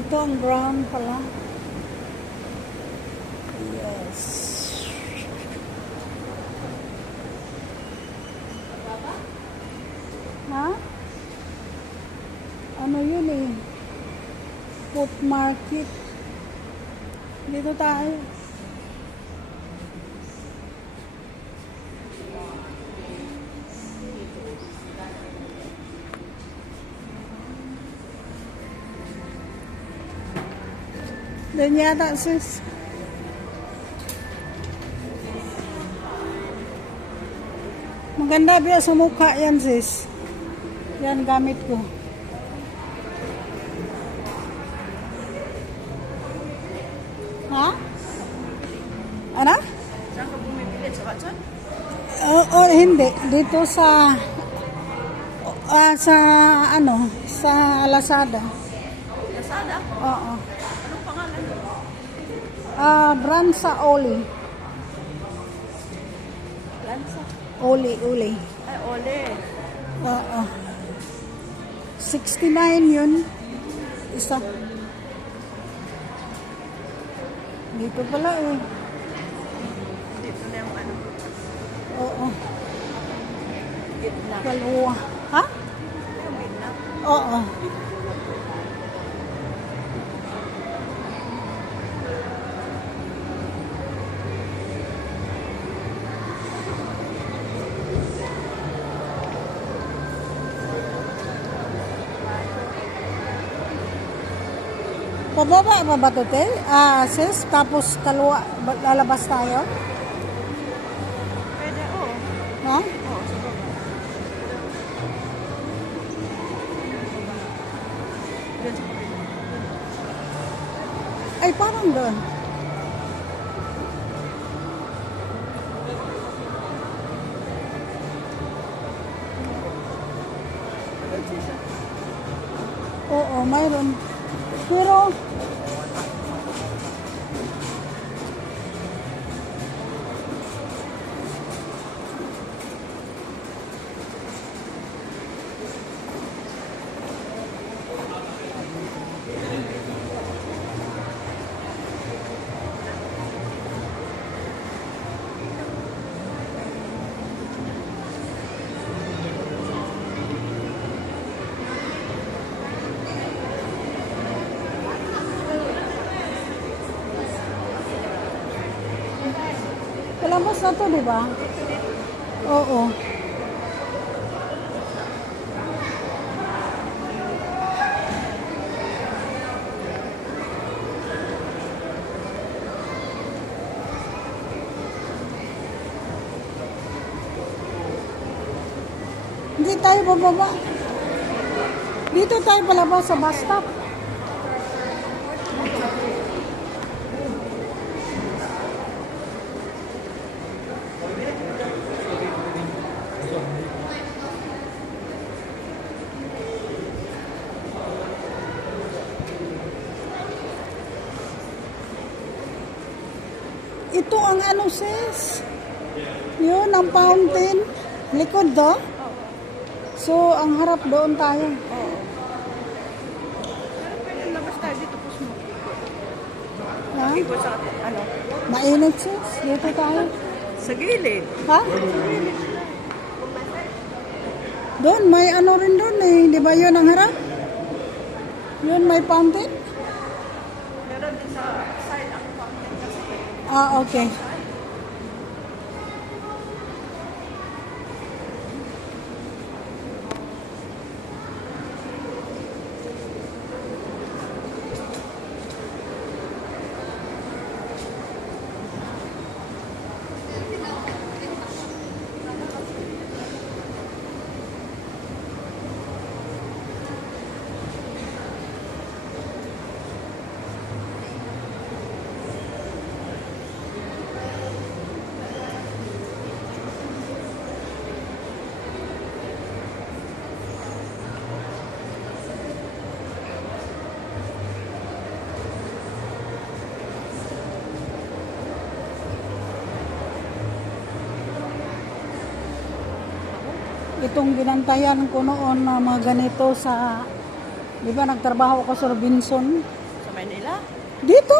Ito ang brown pala. Yes. Ha? Ano yun eh? Food market. Dito tayo. Doon yata, sis. Maganda biya sa mukha yan, sis. Yan gamit ko. Ha? Ano? Saan ka bumibili? Sa Watson? Hindi. Dito sa sa Lazada. Lazada? Oo. Anong pangalan? Brand sa Oli. Lansa? Oli. Ay, Ole. Oo. 69 yun. Isa. Dito pala eh. Dito na yung ano. Oo. Gitna. Dalawa. Ha? Yung gitna. Oo. Pababa pa ba ito, te? Sis, tapos lalabas tayo? Pwede, oo. Ha? Oo, sa baba. Diyan sa kabila. Ay, parang doon. Oo, mayroon. Pero, palabas na to, di ba? Oo. Hindi tayo bababa. Dito tayo palabas sa bus stop. Ito ang ano, sis? Yun, ang fountain. Likod do? So, ang harap doon tayo. Oo. Pero pwede labas tayo dito po mo. Ha? Ikot sa ano? Mainit, sis. Dito tayo. Sa gilid. Ha? Doon, may ano rin doon eh. Di ba yun ang harap? Yun, may fountain? Meron din sa side ang fountain kasi. Okay. Itong ginantayan ko noon na mga ganito sa, di ba nagtrabaho ako sa Robinson, Manila? Dito.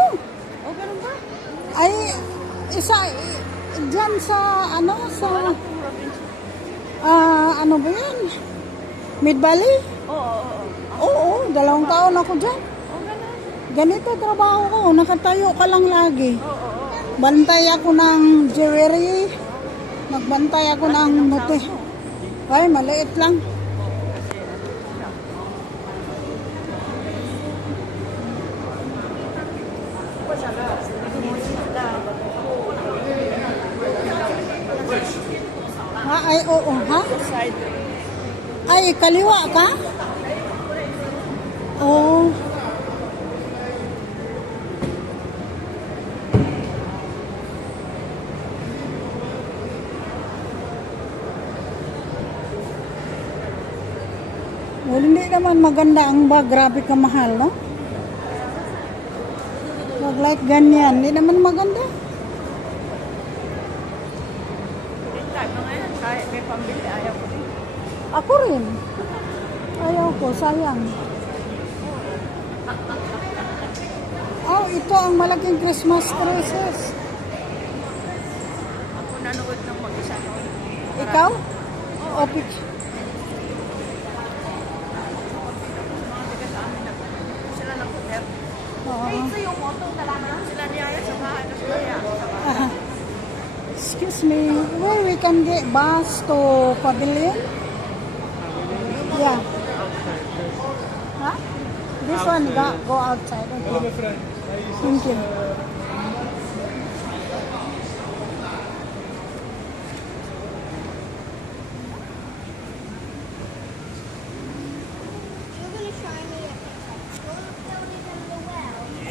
O, ganun ba? Ay, isa, dyan sa, ano, sa, Province. ano ba yan? Mid Valley? Oo. Oo, 2 taon ako dyan. O, ganun. Ganito trabaho ko, nakatayo ka lang lagi. Oo. Bantay ako ng jewelry, magbantay ako ng mote. Ay, maliit lang. Ha, ay, oo, ha? Side. Ay, kaliwa ka? Oo. Well, hindi naman maganda ang bag. Grabe ka mahal, no? Wag like ganyan. Hindi naman maganda. Time na ngayon, kahit may pambili, ayaw ko din. Ako rin. Ayaw ko, sayang. Oh, ito ang malaking Christmas trees. Ako nanood ng mag-isa noon. Ikaw? O, picture. Mga taga sa amin na sila ng hotel. Oo. yung moto talaga. Sila niyaya sa bahay na sila sa bahay. Ah, excuse me, where we can get bus to Pavilion? Yeah. Huh? This one go outside. Okay. Thank you.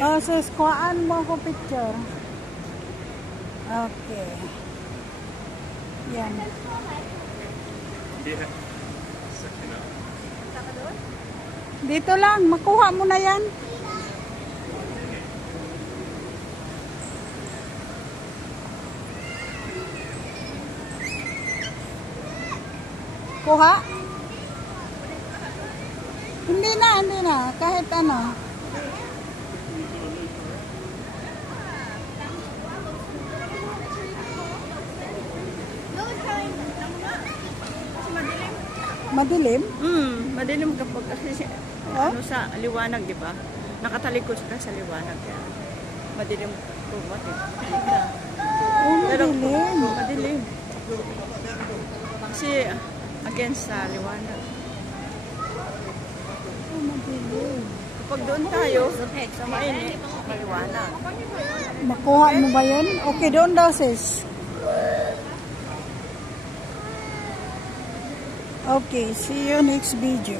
Oh, sis, kuhaan mo ako picture. Okay. Yan. Dito lang, makuha mo na yan. Kuha? Hindi na. Kahit ano. Madilim? Madilim kapag kasi Oh? ano sa liwanag, di ba? Nakatalikod ka sa liwanag. Kaya madilim kumot eh. Oh, Pero madilim. madilim. Kasi against sa liwanag. Oh, madilim. Kapag doon tayo, sa mainit, maliwanag. Makuha mo ba yun? Okay, doon daw sis. Okay, see you next video.